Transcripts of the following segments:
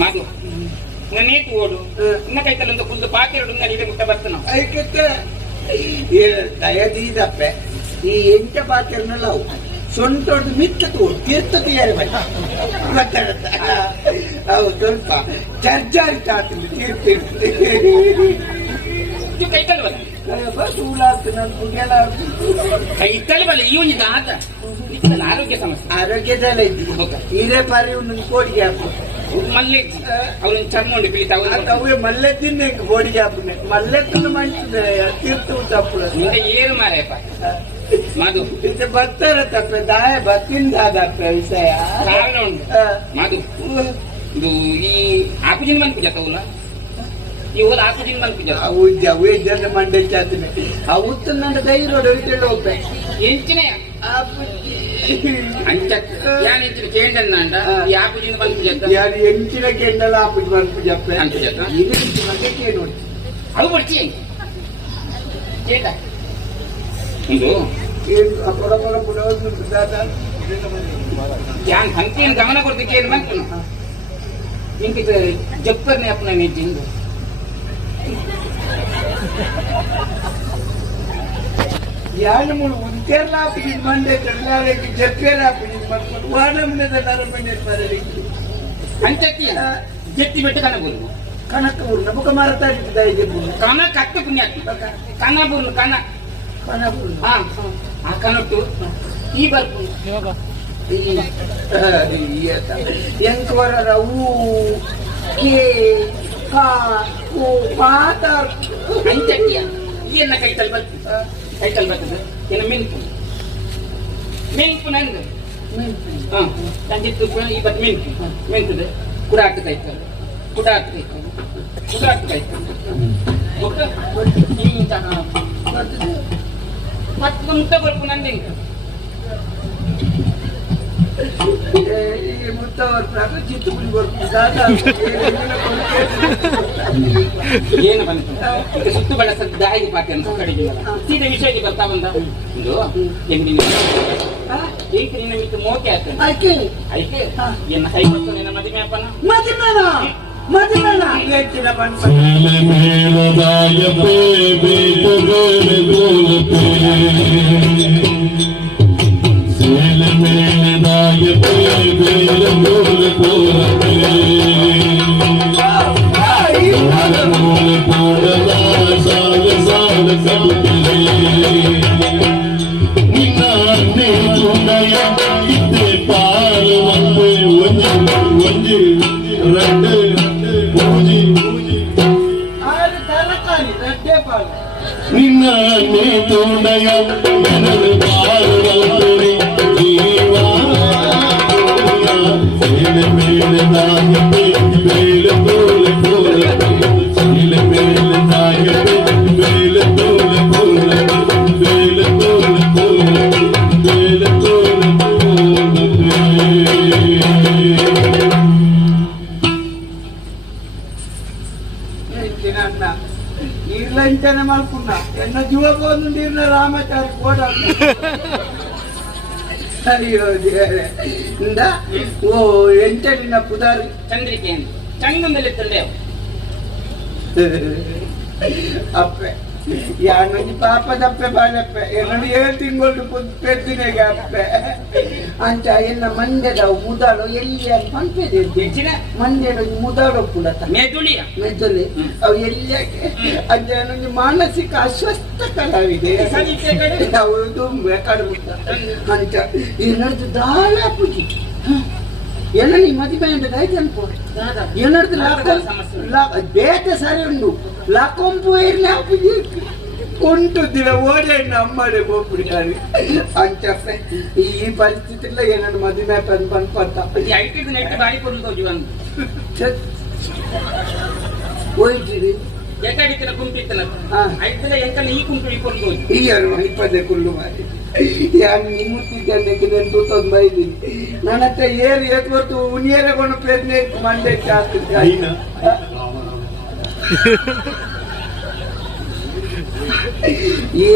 ಮಾಡು ನೇತು ಓಡು ಇನ್ನ ಕೈತಲ್ಲೊಂದು ಕುಂದು ಪಾತಿರೋಡು ನಡಿದೆ ಮುಟ್ಟ ಬರ್ತಾನ ಐಕತ್ತೆ ದಯದೀದಪ್ಪೆ ಈ ಎಂಟ ಪಾತಿರನಲ್ಲ ಅವು ಸೊಂಟೊಡ್ದು ಮಿತ್ತ ತೋಡು ತೀರ್ಥ ತಯಾರಿ ಮಾಡಿ ಅವು ಸ್ವಲ್ಪ ಚರ್ಚಾರಿತ ಆಗ್ತದೆ ತೀರ್ಥ ಕೈತಲ್ವಲ್ಲ ಕೈತಲ್ವಲ್ಲ ಇವನಿದ ಆತ ಆರೋಗ್ಯ ಸಮಸ್ಯೆ ಆರೋಗ್ಯದಲ್ಲ ಇದ್ದು ಇದೇ ಪಾರಿ ಒಂದು ಕೋಡಿಗೆ ಹಾಕು ಮಲ್ಲೆ ಅವನು ಚರ್ಮಂಡು ಅವೇ ಮಲ್ಲೆ ತಿನ್ನೆ ಬೋಡಿಗೆ ಹಾಪನೆ ಮಲ್ಲೆ ತಿನ್ನು ಮಾಡ್ತಿದ್ದೆ ತೀರ್ಥ ತಪ್ಪು ಏರು ಮಾರಪ್ಪ ಮಾದು ಇದು ಬರ್ತಾರೆ ತಪ್ಪೆ ದಾಯ ಬತ್ತಿಂದಾದಪ್ಪ ವಿಷಯ ಕಾರಣ ಉಂಟು ಮಾದು ಇದು ಈ ಆಪುಜಿನ ಮನ್ ಪೂಜಾ ತವಲ್ಲ ಈ ಓದ ಆಪುಜಿನ ಮನ್ ಪೂಜಾ ಅವೇ ಜನ ಮಂಡೆ ಚಾತನೆ ಅವತ್ತು ನನ್ನ ಧೈರ್ಯ ಹೋಗ್ಬೆ ಎಂಚಿನ ಅಂಚ ಯಾನ್ ಎಂಚಿನ ಕೇಂಡಲ್ ನಂಡ ಈ ಆಪುಜಿನ ಮನ್ ಪೂಜಾ ಯಾರು ಎಂಚಿನ ಕೇಂಡಲ್ ಆಪುಜಿ ಮನ್ ಪೂಜಾ ಇದು ಬಗ್ಗೆ ನೋಡಿ ಅದು ಬರ್ಚಿ ಕೇಂಡ ಒಂದು ಯಾನ್ ಹಂತೇನು ಗಮನ ಕೊಡ್ತಿಕ್ಕೆ ಏನು ಬಂತು ಇಂಕ ಜಪ್ಪರ್ನೆ ಅಪ್ಪನ ನಿಜ್ಜಿಂದ ಯಾನು ಮೂರು ಉಂಟೆಲ್ಲ ಹಾಕಿ ಮಂಡೆ ಕರ್ನಾಟಕ ಜಪ್ಪೆಲ್ಲ ಹಾಕಿ ಮಾಡ್ಕೊಂಡು ವಾಡಮನೆದ ನರಮನೆ ಬರಲಿಕ್ಕೆ ಅಂಚತ್ತಿ ಜತ್ತಿ ಬಿಟ್ಟು ಕನಬೂರು ಕನಕಬೂರು ನಮಕ ಮಾರತಾ ಇದ್ದಿದ್ದ ಕನ ಕಟ್ಟು ಪುಣ್ಯ ಕನಬೂರು ಕನ ಕನಕಬೂರು ಆ ಕನಟ್ಟು ಈ ಬರ್ಪು ಎಂಕವರ ಊ ಕೆ ಕಾ ಓ ಪಾತ ಅಂಚಟ್ಟಿಯ ಏನ ಕೈತಲ್ ಬರ್ತದೆ ಏನು ಮಿನ್ಪು ಮಿನ್ಪು ನಂದು ಸಂಜಿತ್ತು ಈ ಬತ್ ಮಿನ್ಪು ಮಿನ್ತದೆ ಕುಡಾಟ ಕೈತಲ್ ಕುಡಾಟ ಕೈತಲ್ ಕುಡಾಟ ಕೈತಲ್ ಮತ್ತೆ ಮುಟ್ಟ ಬರ್ಪು ನಂದು ಮುತ್ತವರ್ತಾಗ ಚಿತ್ತುಪುರಿ ಬರ್ತಿದ್ದ ಏನು ಬಂತು ಸುತ್ತು ಬಳಸದ ದಾಯಿಗೆ ಪಾತಿ ಅಂತ ಕಡೆಗೆ ಸೀದಾ ವಿಷಯಕ್ಕೆ ಬರ್ತಾ ಬಂದ ಒಂದು ಏಕೆ ನಿನ್ನ ಮಿತ್ತು ಮೋಕೆ ಆಗ್ತದೆ ಐಕೆ ಏನ ಕೈ ಕೊಟ್ಟು ನಿನ್ನ ಮದುವೆ ಅಪ್ಪನ ಮದಿನ ಹೆಚ್ಚಿನ ಬಂದ ನಿನ್ನ ತೋಂಡಯ నీళ్ళంటేనే మలుపున్నా ఎన్న జీవపోదు నీళ్ళ రామచారి కూడా అయ్యో ఇందా ఓ ಎಂಟ ನಿನ್ನ ಪುದಾರಿ ಚಂದ್ರಿಕೆ ಚಂಗಂದಲ್ಲಿ ತಂದೆ ಅಪ್ಪೆ ಯಾನೊಂದು ಪಾಪದಪ್ಪೆ ಬಾಳಪ್ಪೆ ಎರಡು 7 ತಿಂಗಳು ಪೆದ್ದಿನೆಗೆ ಅಪ್ಪೆ ಅಂಚ ಎನ್ನ ಮಂಡ್ಯದ ಮುದಾಳು ಎಲ್ಲಿ ಅಂತ ಪಂಪೆದ ಮಂಡ್ಯದ ಮುದಾಳು ಕೂಡ ಮೆದುಳಿ ಅವು ಎಲ್ಲಿ ಅಂಚ ನನಗೆ ಮಾನಸಿಕ ಅಸ್ವಸ್ಥಕರವಿದೆ ಹೌದು ಕಡಿಮೆ ಅಂಚ ಏನದು ದಾಳ ಪೂಜಿ ಎಲ್ಲ ನೀ ಮದುವೆ ಆಯ್ತು ಅನ್ಕೋ ಏನದು ಬೇಟ ಸರಿ ಉಂಡು ಲಾಕೊಂಪು ಉಂಟು ದಿನ ಓಡೇ ನಮ್ಮಡೆ ಹೋಗ್ಬಿಡ್ತಾರೆ ಅಂಚ ಈ ಪರಿಸ್ಥಿತಿಲ್ಲ ಏನಾದ್ರು ಮದುವೆ ಬಂತ ಗಾಡಿ ಕೊಡ್ಲು ಹೋಯ್ತಿರಿ ಗುಂಪಿತ್ತಲ್ಲ ಎಂಕಲ್ಲ ಈ ಗುಂಪಿ ಕೊಡ್ಲು ಈ ಇಪ್ಪದೇ ಕುಲ್ಲು ಮಾಡಿ ಯಾರು ನಿಮ್ಮುತ್ತಿದ್ದೆ ತೂತೊಂದು ಬೈದಿನಿ ನನ್ನ ಹತ್ರ ಏರು ಎತ್ವತ್ತು ಉನಿಯರಗೊಂಡು ಪ್ರಯತ್ನ ಮಂಡೆ ಆಗ್ತಿದ್ದೆ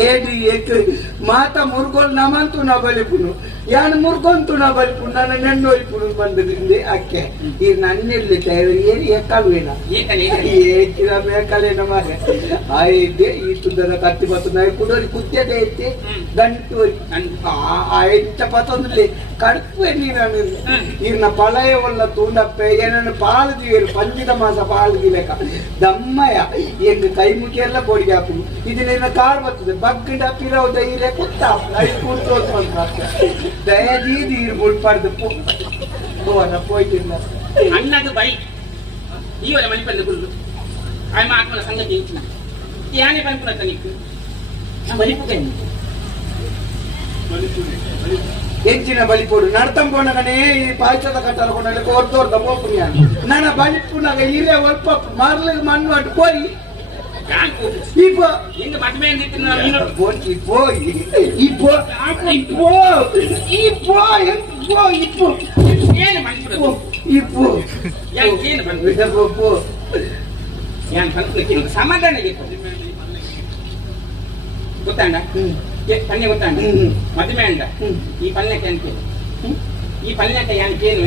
ಏಡಿ ಏಕ್ ಮಾತ ಮುರ್ಗೋಲ್ ನಮಂತು ನಾ ಬಲಿಪುನು ಯಾನು ಮುರ್ಕೊಂತು ನಾ ಬಲ್ಪು ನನ್ನ ನೆಣ್ಣು ಒಯ್ಪುಡು ಬಂದದ್ರಿಂದ ಅಕ್ಕೆ ಈ ನನ್ನೆಲ್ಲಿ ಏನು ಎಕ್ಕಲ್ವೇನ ಏಕಿರ ಮೇಕಲೇನ ಮಾರೆ ಆಯ್ದೆ ಈ ತುದ್ದದ ಕತ್ತಿ ಬತ್ತು ನಾ ಕುಡೋರಿ ಕುತ್ತದೇ ಐತೆ ಗಂಟು ಆಯ್ತ ಪತ್ತೊಂದಲ್ಲಿ ಕಡ್ಪೆ ನೀನು ಇನ್ನ ಪಳಯ ಒಳ್ಳ ತೂಂಡಪ್ಪೆ ಏನನ್ನು ಪಾಲು ದಿವೇರು ಪಂಚಿದ ಮಾಸ ಪಾಲು ದಿವೇಕ ದಮ್ಮಯ ಎಂಗ್ ಕೈ ಮುಖಿ ಎಲ್ಲ ಬೋಡಿಗೆ ಹಾಕುದು ಇದನ್ನ ಕಾರ್ ಬರ್ತದೆ ಬಗ್ಗಿಡ ಪಿರವು ಧೈರ್ಯ ಕುತ್ತ ಕೂತ್ರೋದು ದಯದೀದು ಇರ್ಬಿಡ್ಬಾರ್ದು ಪೋಯ್ತಿಲ್ಲ ಅನ್ನದು ಬೈ ಈವರ ಮನೆ ಬಂದು ಗುರು ಆಯ್ಮ ಆತ್ಮನ ಸಂಗತಿ ಯಾನೇ ಬಂದ್ಪುರ ತನಿಖು ಬಲಿಪುಗೆ ಹೆಂಚಿನ ಬಲಿಪೋಡು ನಡ್ತಂಬೋಣಗನೇ ಈ ಪಾಯ್ಸದ ಕಟ್ಟರ ಕೊಂಡಲ್ಲಿ ಕೋರ್ತೋರ್ದ ಪೋಪುನಿ ನನ್ನ ಬಲಿಪುನಾಗ ಹಿರಿಯ ಒಲ್ಪ ಮಾರ್ಲಿ ಮಣ್ಣು ಅಟ್ಟು ಕೋರಿ ಇಪ್ಪೋ ಹಿಂಗ ಮದ್ವೆ ಅಂದಿತ್ತು ಇಪ್ಪೋ ಇಪ್ಪೋ ಇಪ್ಪೋ ಇಪ್ಪೋ ಇಪ್ಪೋ ಇಪ್ಪೋ ಏನು ಬಂದ್ಪುರ ಇಪ್ಪೋ ಏನು ಬಂದ್ಪುರ ಯಾನ್ ಬಂದ್ಪುರ ಸಮಾಧಾನ ಗೊತ್ತಾಂಡ ಪಲ್ಯ ಗೊತ್ತಾಂಡ ಮದುವೆ ಅಂಡ ಈ ಪಲ್ಯಕ್ಕೆ ಅಂತ ಈ ಪಲ್ಯಕ್ಕೆ ಯಾನಿಕೇನು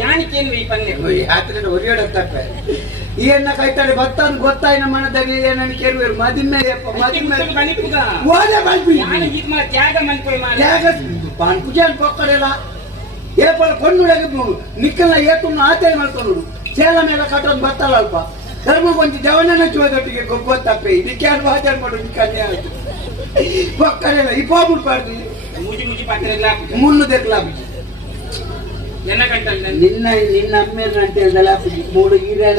ಯಾನಿಕೇನು ಈ ಪಲ್ಯ ಆತರ ಒರಿಯೋಡತ್ತಪ್ಪ ಈ ಎಣ್ಣ ಕೈತಾಳೆ ಬತ್ತಾನ ಗೊತ್ತಾಯಿ ನಮ್ಮ ಮನದಲ್ಲಿ ಏನನ್ನು ಕೇಳುವರು ಮದಿಮೆ ತ್ಯಾಗ ಮನ್ಕೋಯ್ ತ್ಯಾಗ ಪಾನ್ ಪೂಜಾನ್ ಪೊಕ್ಕಡೆಲ್ಲ ಏಪಳ ಕೊಂಡುಡಾಗಿ ನಿಕ್ಕಲ್ನ ಏತುನ್ನು ಆಚರಣೆ ಮಾಡ್ಕೊಂಡು ಸೇಲ ಮೇಲೆ ಕಟ್ಟೋದು ಬತ್ತಲ್ಲ ಅಲ್ಪ ಧರ್ಮ ಕೊಂಚ ಜವನನ ಚೋದೊಟ್ಟಿಗೆ ಗೊತ್ತಪ್ಪೆ ಇದಕ್ಕೆ ಯಾರು ಆಚಾರ ಮಾಡೋದು ಕನ್ಯಾ ಆಯ್ತು ಪೊಕ್ಕಡೆಲ್ಲ ಈ ಹೋಗ್ಬಿಡ್ಬಾರ್ದು ಮುಜಿ ಮುಜಿ ಪಾತ್ರೆ ಮುನ್ನು ತೆಗ್ಲಾಬಿ ಎನ್ನ ಗಂಟಲ್ ನಿನ್ನ ಅಮ್ಮೇನ ಅಂತ ಹೇಳ್ದಲ್ಲ ಮೂಡು ಹಿರಿಯ